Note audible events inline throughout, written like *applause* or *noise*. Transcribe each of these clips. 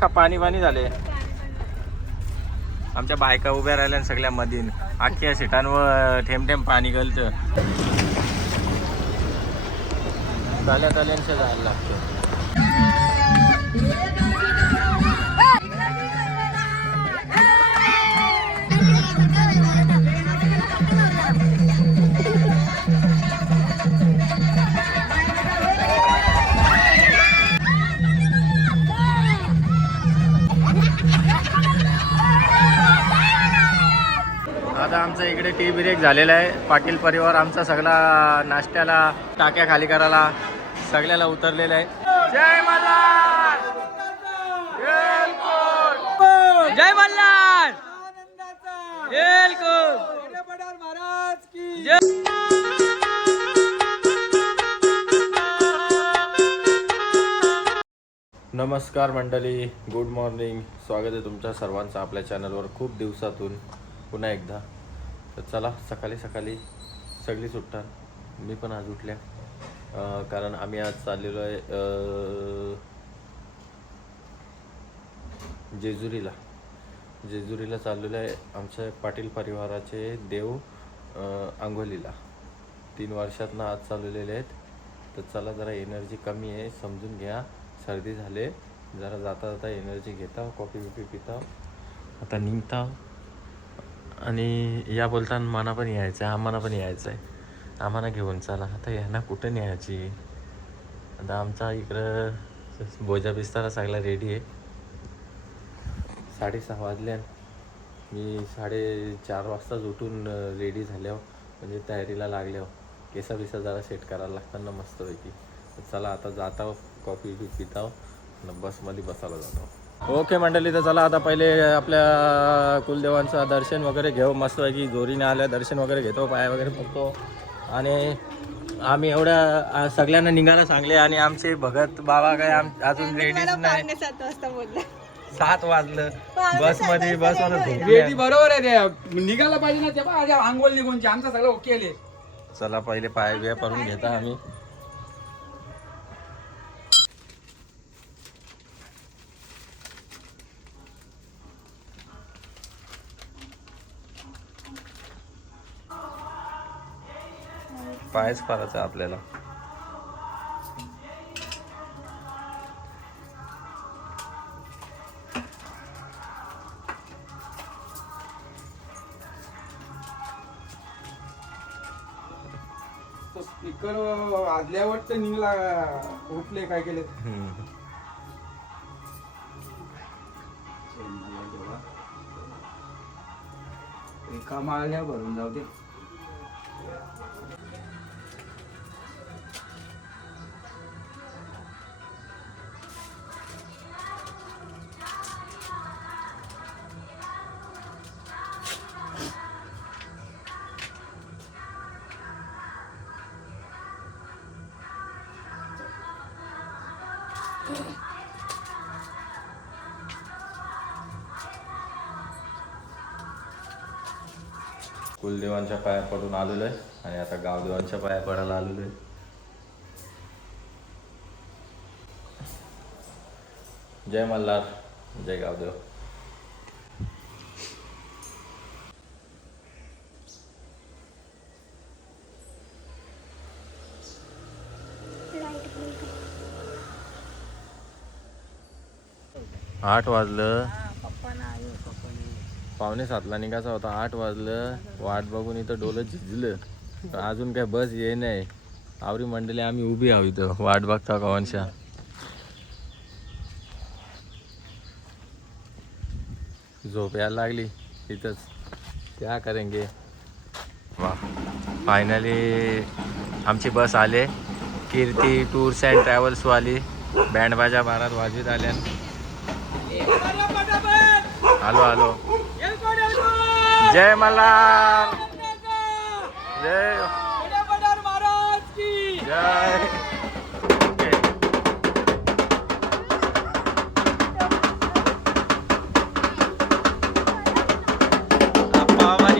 अख्खा पाणी पाणी झाले? आमच्या बायका उभ्या राहिल्या सगळ्या मधीन. अख्ख्या सीटांवर ठेम ठेम पाणी गलतं चाल्या चाल्यांच्या जायला लागतं. आता आमचा इकडे टी ब्रेक झालेला आहे. पाटील परिवार आमचा सगळा नाश्त्याला टाक्या खाली करायला सगळ्याला उतरलेला आहे. जय मल्हार! जय मल्हार! नमस्कार मंडळी गुड मॉर्निंग स्वागत आहे तुमच्या सर्वांचं आपल्या चॅनलवर खूप दिवसातून पुन्हा एकदा. तर चला सकाळी सकाळी सगळी सुटतात मी पण आज उठल्या. कारण आम्ही आज चाललेलो आहे जेजुरीला. जेजुरीला चाललेलो आहे आमच्या पाटील परिवाराचे देव आंघोलीला तीन वर्षातनं आज चालवलेले आहेत. तर चला जरा एनर्जी कमी आहे समजून घ्या. सर्दी झाले. जरा जाता जाता एनर्जी घेता कॉफी बिफी पिता. आता निघता. आणि या बोलताना मला पण यायचं आहे आम्हाला पण यायचं आहे आम्हाला घेऊन चला. आता यांना कुठं न्यायची? आता आमचा इकडं बोजा बिस्तारा सगळा रेडी आहे. साडेसहा वाजल्या मी साडेचार वाजताच उठून रेडी झाल्यावर म्हणजे तयारीला लागल्यावर केसा बिसा जरा सेट करायला लागताना मस्तपैकी. चला आता जाता कॉफी पिताव आणि बसमध्ये बसायला जातो ओके मंडळी तर चला आता पहिले आपल्या कुलदेवांचं दर्शन वगैरे घेऊ. मस्तपैकी जोरीने आल्या दर्शन वगैरे घेतो पाय वगैरे बघतो आणि आम्ही एवढ्या सगळ्यांना निघायला सांगले आणि आमचे भगत बाबा काय आम अजून रेडीच नाही सात वाजलं. बसमध्ये बसमध्ये रेडी बरोबर आहे ते. निघायला पाहिजे ना तेव्हा आंघोळ निघूनची आमचं सगळं ओके. चला पहिले पाय बिया करून घेता आम्ही. पायच करायचा आपल्याला. तो स्पीकर वाजल्यावर तर निघला उठले काय केले. एका माळल्या भरून जाऊ दे. कुलदेवांच्या पाया पडून आलेलो आहे आणि आता गावदेवांच्या पाया पडायला आलेलो आहे. जय मल्हार जय गावदेव. आठ वाजलं. पावणे सातला निघायचा होता आठ वाजलं. वाट बघून इथं डोलं झिजलं. अजून काय बस ये नाही. आवरी मंडळी आम्ही उभी आहो इथं. वाट बघता कवांशा झोप यायला लागली. इथंच. त्या करेंगे? वा फायनली आमची बस आले. कीर्ती टूर्स अँड ट्रॅव्हल्सवाली बँडबाजा बारात वाजवीत आल्या आलो आलो जय मल्हार. जय. जय. ओके.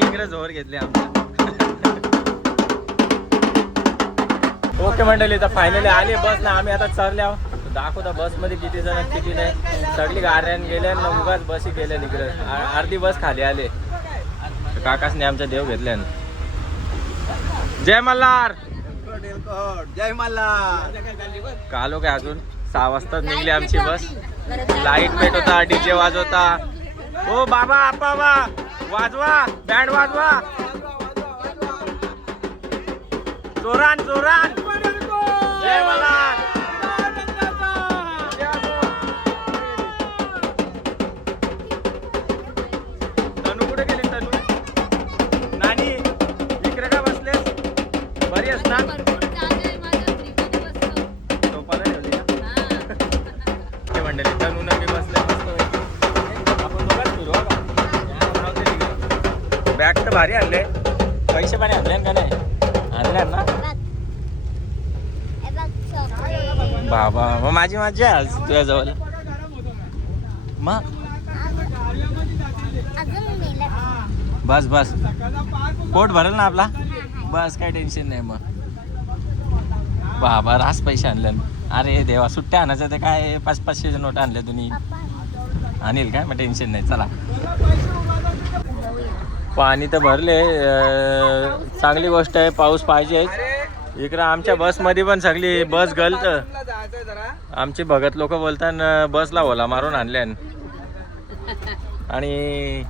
इकडे जोर घेतले आमच्या ओके मंडळी तर फायनली आली बस ना. आम्ही आता चरल्या दाखवता बसमध्ये किती जण किती नाही. सगळी गाड्यान गेल्या आणि उगाच बसी गेल्या निघले अर्धी बस खाली आले. काकासने आमच्या देव घेतल्या जय मल्हार. जय मल्हार. कालो काय अजून? सहा वाजता निघली आमची बस. लाइट पेट होता डीजे वाजवता. हो बाबा आप्पा बा वाजवा बँड वाजवा. जोरान जोरान. जय मल्हार. तर भारी आणले. पैसे पाणी आणले का नाही आणले ना? बाबा मग माझी मजा आहे आज तुझ्याजवळ. मग? बस बस. पोट भरेल ना आपला? बस काय टेन्शन नाही मग. बाबा रास पैसे आणले. अरे देवा सुट्ट्या आणायचं ते काय? पाच पाचशेचे नोट आणले तुम्ही. आणील काय? मग टेन्शन नाही. चला. पाणी तर भरले चांगली गोष्ट आहे पाऊस पाहिजे. इकडं आमच्या बसमध्ये पण सगळी बस गलत. आमची आमचे भगत लोक बोलतात बसला ओला मारून आणल्यान आणि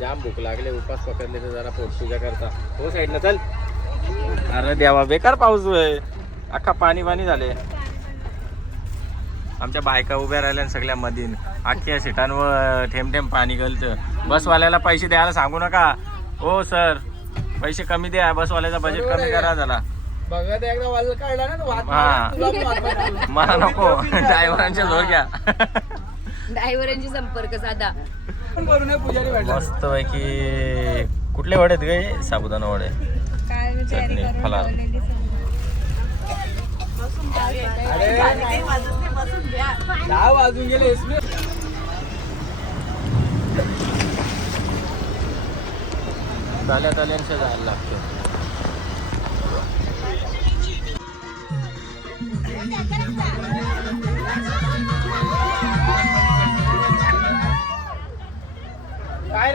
जाम भूक लागले उपास पकडले तर जरा पोटपूजा करता. हो साईडनं चल. अरे देवा बेकार पाऊस आहे अख्खा पाणी पाणी झाले. आमच्या बायका उभ्या राहिल्या सगळ्या मधीन. अख्ख्या सीटांवर ठेम ठेम पाणी गलतं. बसवाल्याला पैसे द्यायला सांगू नका. हो सर. पैसे कमी द्या. बसवाल्याचा बजेट कमी करा जरा. बघा ते एकदा वाल काढला ना हा. मला नको. ड्रायव्हरांच्या जोर घ्या ड्रायव्हरांची संपर्क साधा. मस्त पैकी कुठले वडे आहेत गे साबुदाणा वडे. चटणी फलार. दहा वाजून गेले इसमे चाल्या चाल्यांच्या जायला लागते. काय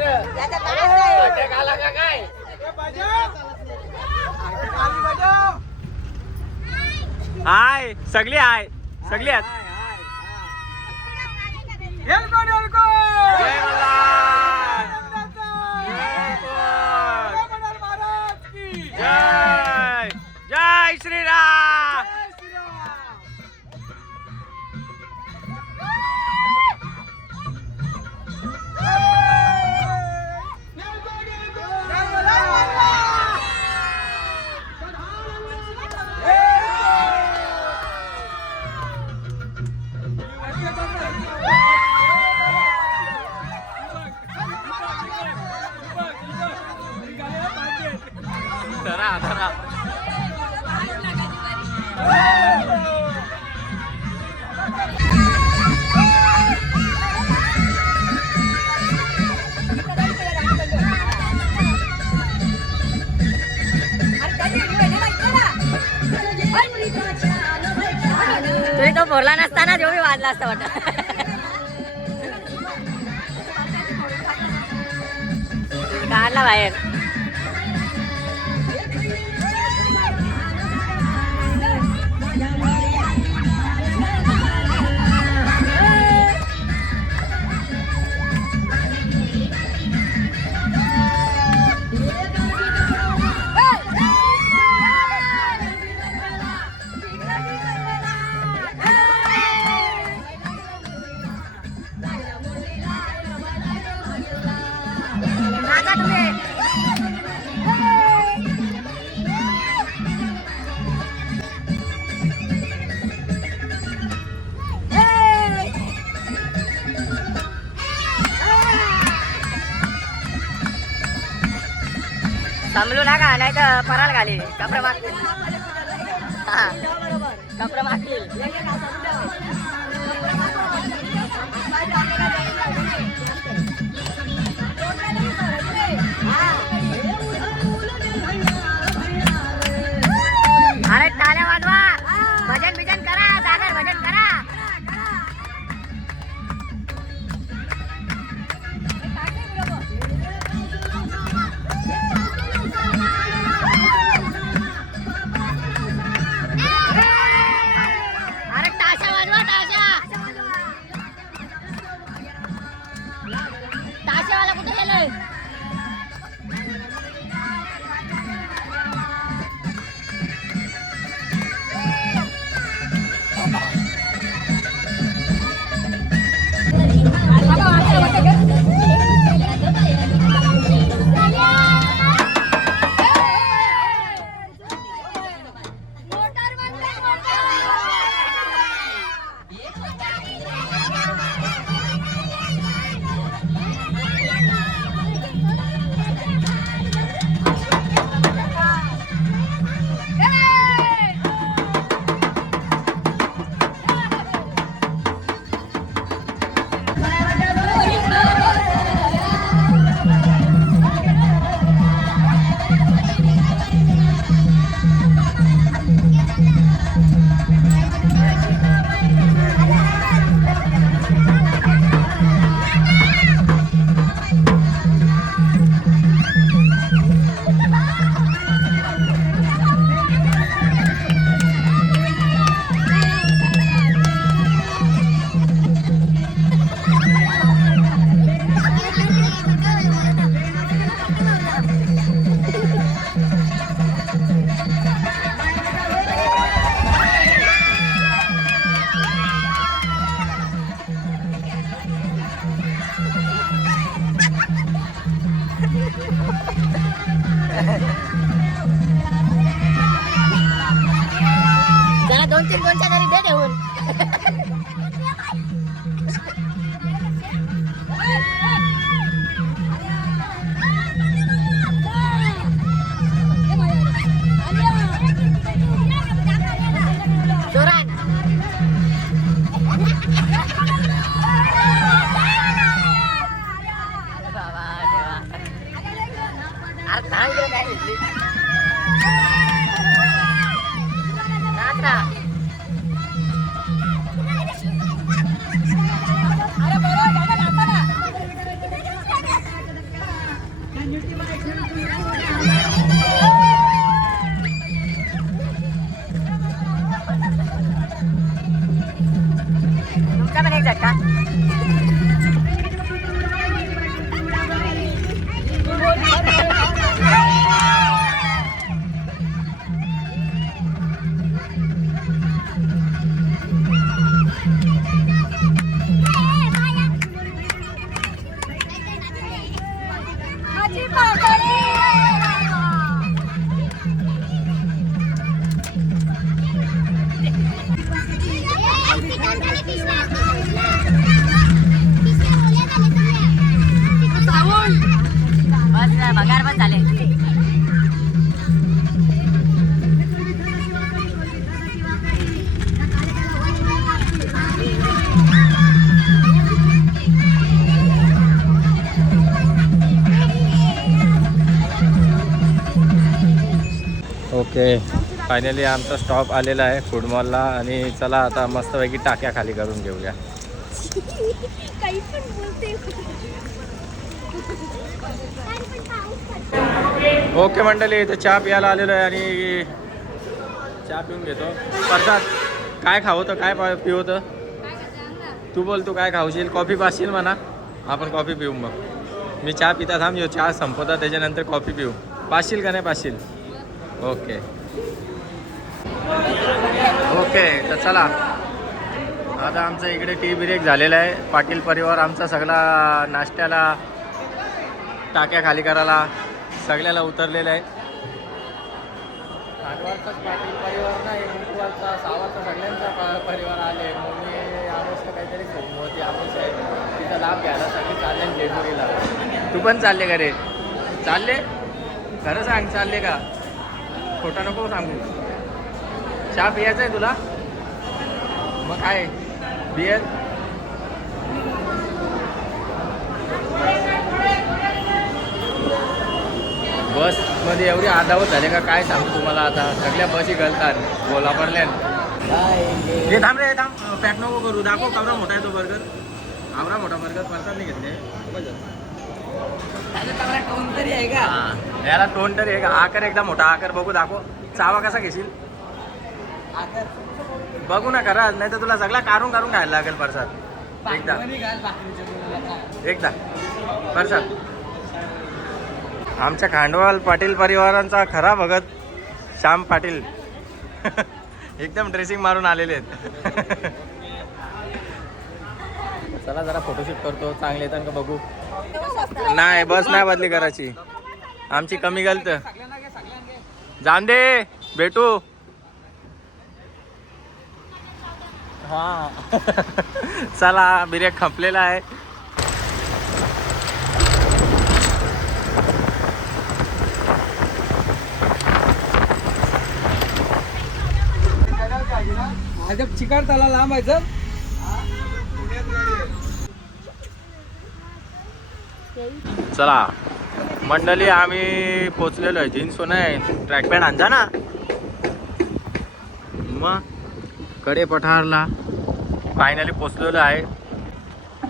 काय. हाय सगळी हाय सगळी आहेत. बोलला नसताना जेवढी वाजला असता वाटत. काढला *laughs* बाहेर. घालू नका नाही तर पराल घाली कपडे मागतील. हा. कपडे मागतील. दोन तीन कोणच्या तरी दे ठेवून जोरात फायनली आमचा स्टॉप आलेला आहे फूड मॉलला आणि चला आता मस्तपैकी टाक्या खाली करून घेऊया. ओके मंडळी इथं चहा प्यायला आलेलो आहे आणि चहा पिऊन घेतो. प्रसाद काय खावं तर काय पा- पिऊ तर तू बोल तू काय खाऊशील? कॉफी पाशील म्हणा. आपण कॉफी पिऊ मग. मी चहा पिता थांब चहा संपवता त्याच्यानंतर कॉफी पिऊ. पाशील का नाही पाशील? ओके ओके तर चला. आता आमचं इकडे टी ब्रेक झालेला आहे. पाटील परिवार आमचा सगळा नाश्त्याला टाक्या खाली करायला सगळ्याला उतरलेलं आहे. पाटील परिवार नाही सावाचा सगळ्यांचा परिवार आले. मम्मी काहीतरी होती आमोस आहे तिचा लाभ घ्यायला सगळे चालले ना जेजुरीला. तू पण चालले का रे चालले? खरं सांग चालले का? खोटा नको सांगू. चहा पियाचा आहे तुला? मग काय? बियर? बसमध्ये एवढी आदावत झाले का काय सांगू तुम्हाला आता? सगळ्या बसी गलतात बोला पडल्या हे थांब रे थांब. पॅक नको करू. दाखव कावरा मोठा आहे तो बर्गर. आवरा मोठा बर्गर. परसाद नाही घेतले. हा. याला टोन तरी आहे का? आकार एकदा मोठा आकार बघू दाखव. चावा कसा घेशील? बघू ना करा नाही तर तुला सगळा काढून काढून खायला लागेल परसाद. एकदा. एकदा. परसाद. आमच्या खांडवाल पाटील परिवारांचा खरा भगत श्याम पाटील. *laughs* एकदम ड्रेसिंग मारून आलेले आहेत. *laughs* चला जरा फोटोशूट करतो चांगले येतात का बघू. नाही बस नाही बदली करायची. आमची कमी गलत. जाऊन दे भेटू. हा *laughs* चला बिरेक खपलेला आहे. अजब चिकन त्याला लांबायचं चला. मंडळी आम्ही पोचलेलो आहे. जीन्स नाही ट्रॅक पॅन्ट आणजा ना. मग? कडे पठारला. फायनली पोचलेलो आहे.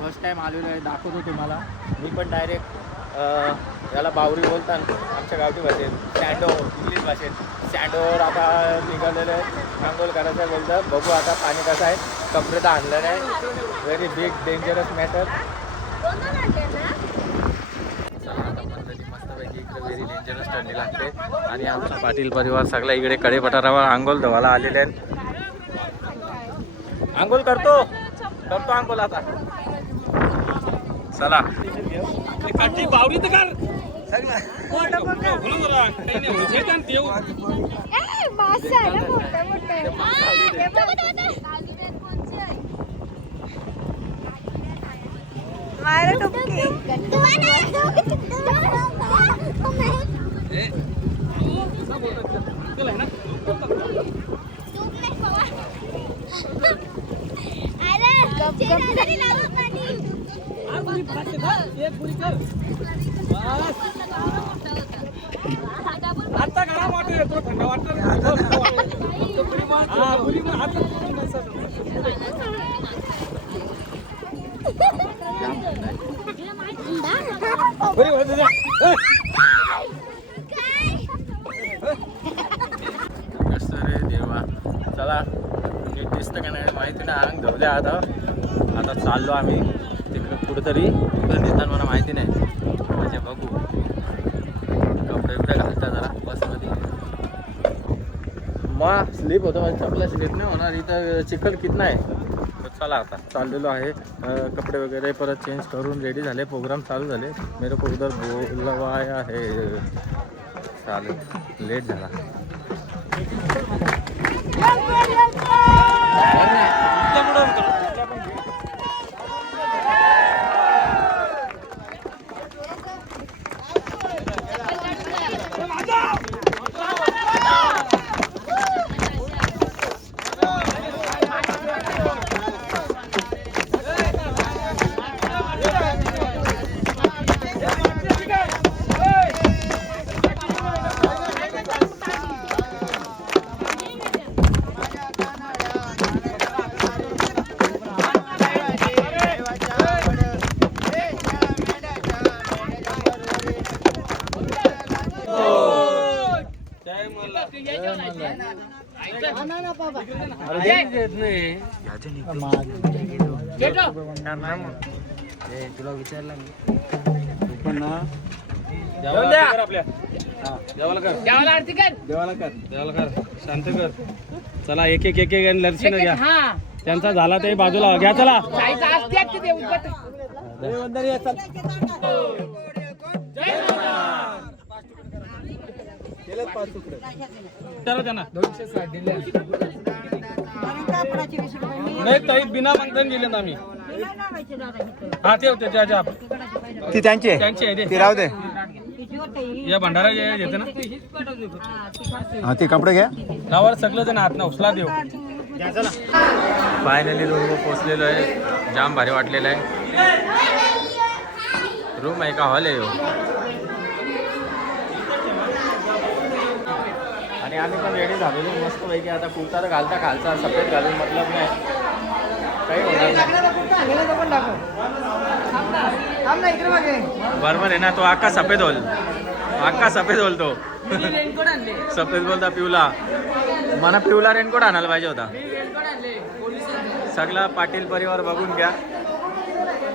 फर्स्ट टाइम आलेलो आहे दाखवतो तुम्हाला. मी पण डायरेक्ट याला बावरी बोलतात आमच्या गावठी भाषेत सँडो इंग्लिश भाषेत. सँडोवर आता निघालेलं आहे आंघोळ करायचं बोलतं. बघू आता पाणी कसं आहे. कपडे तर आणलं नाही. Very big dangerous matter dangerous थंडी लागते आणि आमचा पाटील परिवार सगळा इकडे कडे पठारावर आंघोल धुवायला आलेले आहेत. आंघोळ करतो. करतो आंघोळ आता. चला. बावरी तर कर. हे टोपकी अरे शेजारी लावा पाणी. आता घरा वाटत येतो थंड कसं रे देवा चला नीट दिसतं का नाही माहिती नाही अंग धवले आता आता चाललो आम्ही तिकडे कुठंतरी. कुठं नेतात मला माहिती नाही. म्हणजे बघू. कपडे बिपडे घालता जरा बसमध्ये. मग स्लीप होतं माझ्या चपला स्लीप नाही होणार. इथं चिखल कितना आहे चला आता. चाललेलो आहे. कपडे वगैरे परत चेंज करून रेडी झाले. प्रोग्राम चालू झाले. मेरे को उधर बोलवाया आहे चालेल. लेट झाला. देवाला आरती कर देवाला कर. देवाला कर. शांत कर. चला एक एक एक एक दर्शन घ्या. त्यांचा झाला ते बाजूला. घ्या चला. चला. त्यांना. नाही ताई बिना मागताना गेले ना आम्ही. हा ते होते त्या ज्या. ती त्यांची? त्यांचे आहे ती ते राहू दे. या भंडारा जे येते ना? हा ते कपडे घ्या. गावावर सगळं जण हात ना उचला देऊ फायनली रूमवर पोचलेलो आहे. जाम भारी वाटलेलं आहे. रूम आहे का? हॉल आहे ह्यो? आम्ही पण रेडी झालेलो. मस्त पैकी आता कुर्ता तर घालता खालचा सफेद घालून मतलब नाही. काही होणार नाही. बरोबर आहे ना तो आका सफेद होल आका सफेद होल तो. सफेद बोलता पिवला. मला पिवला रेनकोट आणायला पाहिजे होता. सगळा पाटील परिवार बघून घ्या.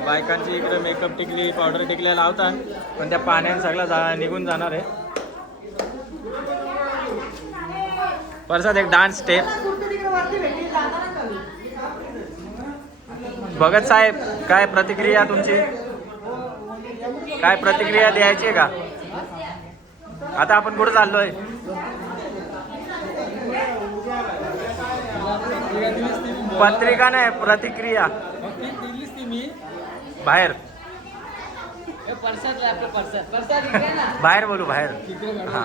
बायकांची इकडे मेकअप टिकली पावडर टिकल्या लावतात. पण त्या पाण्याने सगळा जा निघून जाणार आहे. परसात एक डान्स स्टेप भगत साहेब काय प्रतिक्रिया तुमची? काय प्रतिक्रिया द्यायची आहे का? आता आपण कुठं चाललोय? पत्रिका नाही प्रतिक्रिया. बाहेर. बाहेर बोलू बाहेर. हा.